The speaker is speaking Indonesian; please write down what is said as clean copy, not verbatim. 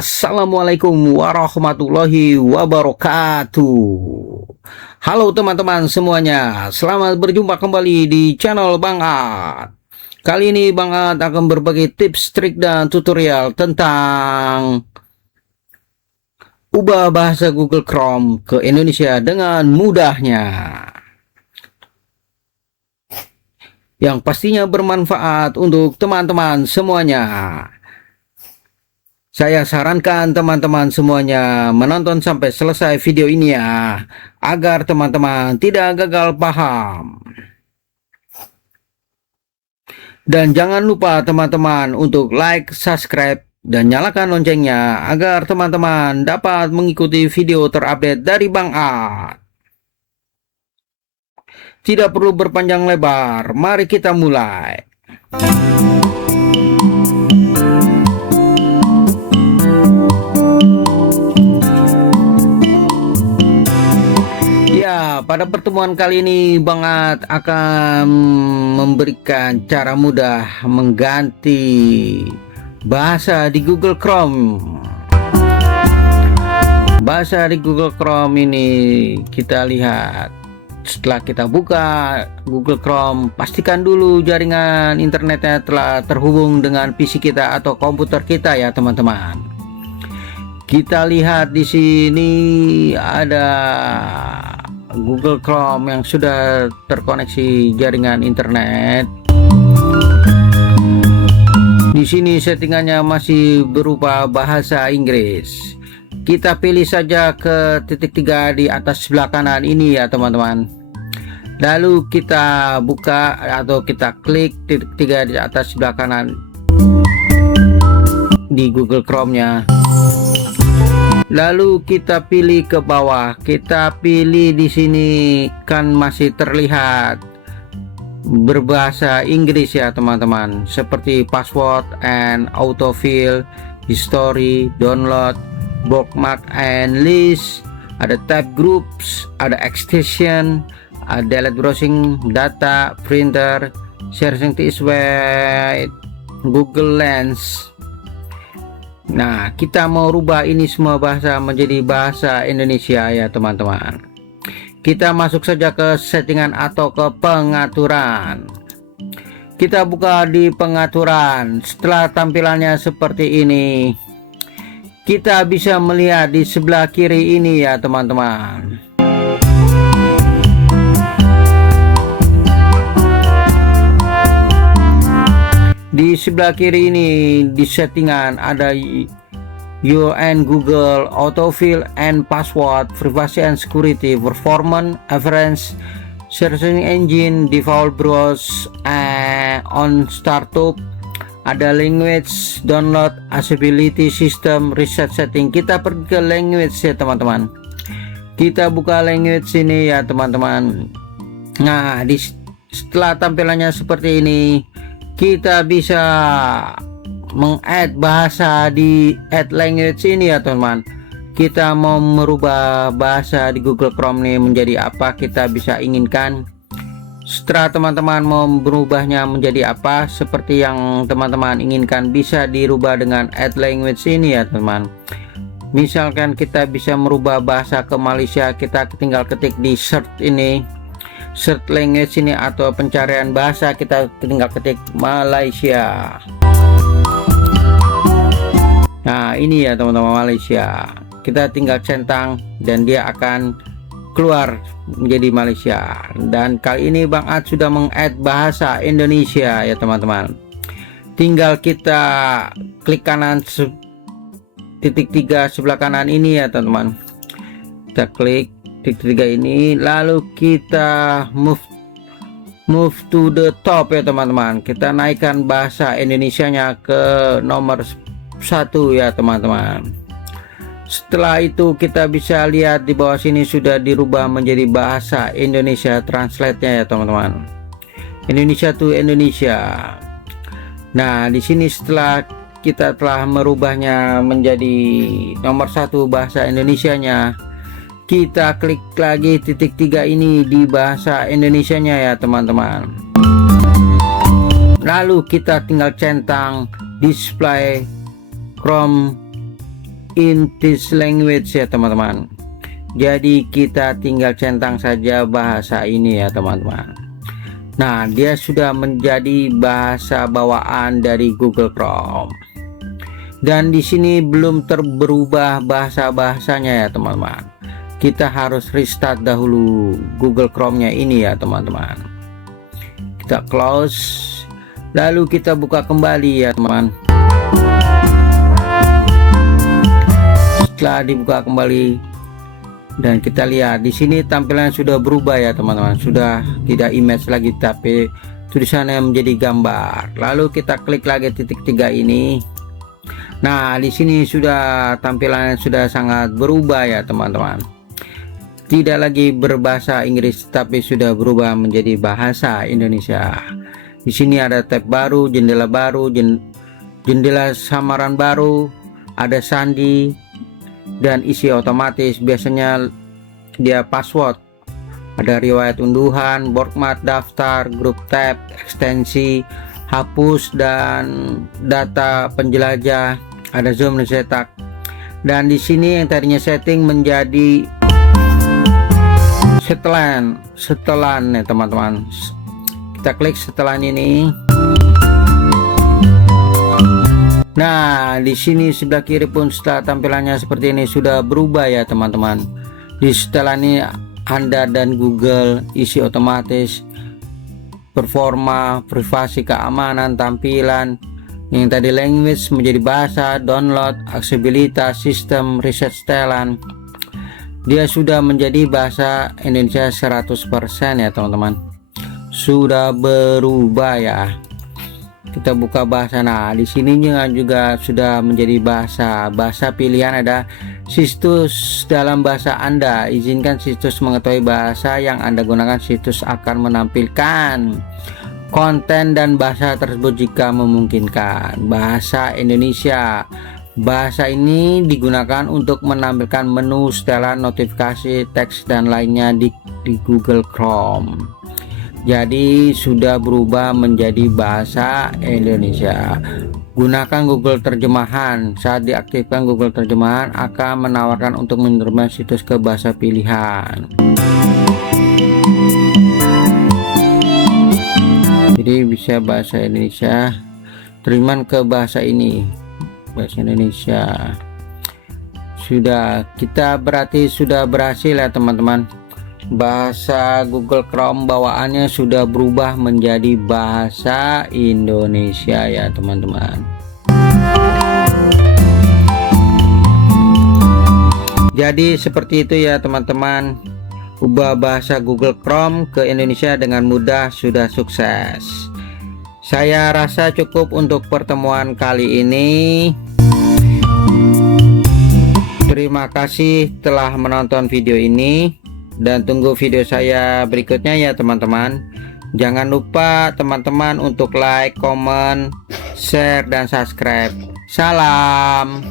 Assalamualaikum warahmatullahi wabarakatuh. Halo teman-teman semuanya, selamat berjumpa kembali di channel Bang Ad. Kali ini Bang Ad akan berbagi tips, trik, dan tutorial tentang ubah bahasa Google Chrome ke Indonesia dengan mudahnya, yang pastinya bermanfaat untuk teman-teman semuanya. Saya sarankan teman-teman semuanya menonton sampai selesai video ini ya, agar teman-teman tidak gagal paham. Dan jangan lupa teman-teman untuk like, subscribe, dan nyalakan loncengnya agar teman-teman dapat mengikuti video terupdate dari Bang Ad. Tidak perlu berpanjang lebar, mari kita mulai. Pada pertemuan kali ini Bang Ad akan memberikan cara mudah mengganti bahasa di Google Chrome. Bahasa di Google Chrome ini kita lihat setelah kita buka Google Chrome, pastikan dulu jaringan internetnya telah terhubung dengan PC kita atau komputer kita ya teman-teman. Kita lihat di sini ada Google Chrome yang sudah terkoneksi jaringan internet. Di sini settingannya masih berupa bahasa Inggris. Kita pilih saja ke titik 3 di atas sebelah kanan ini ya teman-teman. Lalu kita buka atau kita klik titik 3 di atas sebelah kanan di Google Chrome-nya. Lalu kita pilih ke bawah, kita pilih di sini kan masih terlihat berbahasa Inggris ya teman-teman, seperti password and autofill, history, download, bookmark and list, ada tab groups, ada extension, ada delete browsing, data, printer, searching this way, Google Lens. Nah, kita mau rubah ini semua bahasa menjadi bahasa Indonesia ya teman-teman. Kita masuk saja ke settingan atau ke pengaturan. Kita buka di pengaturan. Setelah tampilannya seperti ini, kita bisa melihat di sebelah kiri ini ya teman-teman. Di sebelah kiri ini di settingan ada UN Google, autofill and password, privacy and security, performance, average, searching engine, default browse, on startup, ada language, download, accessibility system, reset setting. Kita pergi ke language ya teman-teman. Kita buka language ini ya teman-teman. Nah, setelah tampilannya seperti ini, kita bisa meng-add bahasa di add language ini ya teman-teman. Kita mau merubah bahasa di Google Chrome ini menjadi apa, kita bisa inginkan. Setelah teman-teman mau berubahnya menjadi apa seperti yang teman-teman inginkan, bisa dirubah dengan add language ini ya teman-teman. Misalkan kita bisa merubah bahasa ke Malaysia, kita tinggal ketik di search ini, search language ini atau pencarian bahasa, kita tinggal ketik Malaysia. Nah ini ya teman-teman, Malaysia. Kita tinggal centang dan dia akan keluar menjadi Malaysia. Dan kali ini Bang Ad sudah meng-add bahasa Indonesia ya teman-teman. Tinggal kita klik kanan titik 3 sebelah kanan ini ya teman-teman. Kita klik titik 3 ini, lalu kita move to the top ya teman-teman. Kita naikkan bahasa Indonesianya ke nomor 1 ya teman-teman. Setelah itu kita bisa lihat di bawah sini sudah dirubah menjadi bahasa Indonesia, translate-nya ya teman-teman. Indonesia to Indonesia. Nah, di sini setelah kita telah merubahnya menjadi nomor 1 bahasa Indonesianya, kita klik lagi titik 3 ini di bahasa Indonesianya ya teman-teman. Lalu kita tinggal centang display Chrome in this language ya teman-teman. Jadi kita tinggal centang saja bahasa ini ya teman-teman. Nah, dia sudah menjadi bahasa bawaan dari Google Chrome. Dan di sini belum berubah bahasa-bahasanya ya teman-teman. Kita harus restart dahulu Google Chrome-nya ini ya teman-teman. Kita close, lalu kita buka kembali ya teman. Setelah dibuka kembali dan kita lihat di sini tampilan sudah berubah ya teman-teman, sudah tidak image lagi tapi tulisannya menjadi gambar. Lalu kita klik lagi titik 3 ini. Nah, di sini sudah tampilannya sudah sangat berubah ya teman-teman. Tidak lagi berbahasa Inggris tapi sudah berubah menjadi bahasa Indonesia. Di sini ada tab baru, jendela baru, jendela samaran baru, ada sandi dan isi otomatis. Biasanya dia password, ada riwayat unduhan, bookmark, daftar, grup tab, ekstensi, hapus dan data penjelajah, ada zoom dan cetak. Dan di sini yang tadinya setting menjadi setelan ya teman-teman. Kita klik setelan ini. Nah, di sini sebelah kiri pun setelah tampilannya seperti ini sudah berubah ya teman-teman. Di setelah ini Anda dan Google, isi otomatis, performa, privasi, keamanan, tampilan, yang tadi language menjadi bahasa, download, aksesibilitas, sistem, riset setelan. Dia sudah menjadi bahasa Indonesia 100% ya teman-teman. Sudah berubah ya. Kita buka bahasa. Nah, di sini juga sudah menjadi bahasa pilihan. Ada situs dalam bahasa Anda. Izinkan situs mengetahui bahasa yang Anda gunakan. Situs akan menampilkan konten dan bahasa tersebut jika memungkinkan. Bahasa Indonesia. Bahasa ini digunakan untuk menampilkan menu, setelan, notifikasi, teks dan lainnya di Google Chrome. Jadi sudah berubah menjadi bahasa Indonesia. Gunakan Google Terjemahan. Saat diaktifkan Google Terjemahan akan menawarkan untuk menerjemahkan situs ke bahasa pilihan. Jadi bisa bahasa Indonesia, terjemahan ke bahasa ini, bahasa Indonesia. Kita berarti sudah berhasil ya teman-teman. Bahasa Google Chrome bawaannya sudah berubah menjadi bahasa Indonesia ya teman-teman. Jadi seperti itu ya teman-teman. Ubah bahasa Google Chrome ke Indonesia dengan mudah, sudah sukses. Saya rasa cukup untuk pertemuan kali ini. Terima kasih telah menonton video ini. Dan tunggu video saya berikutnya ya teman-teman. Jangan lupa teman-teman untuk like, comment, share, dan subscribe. Salam.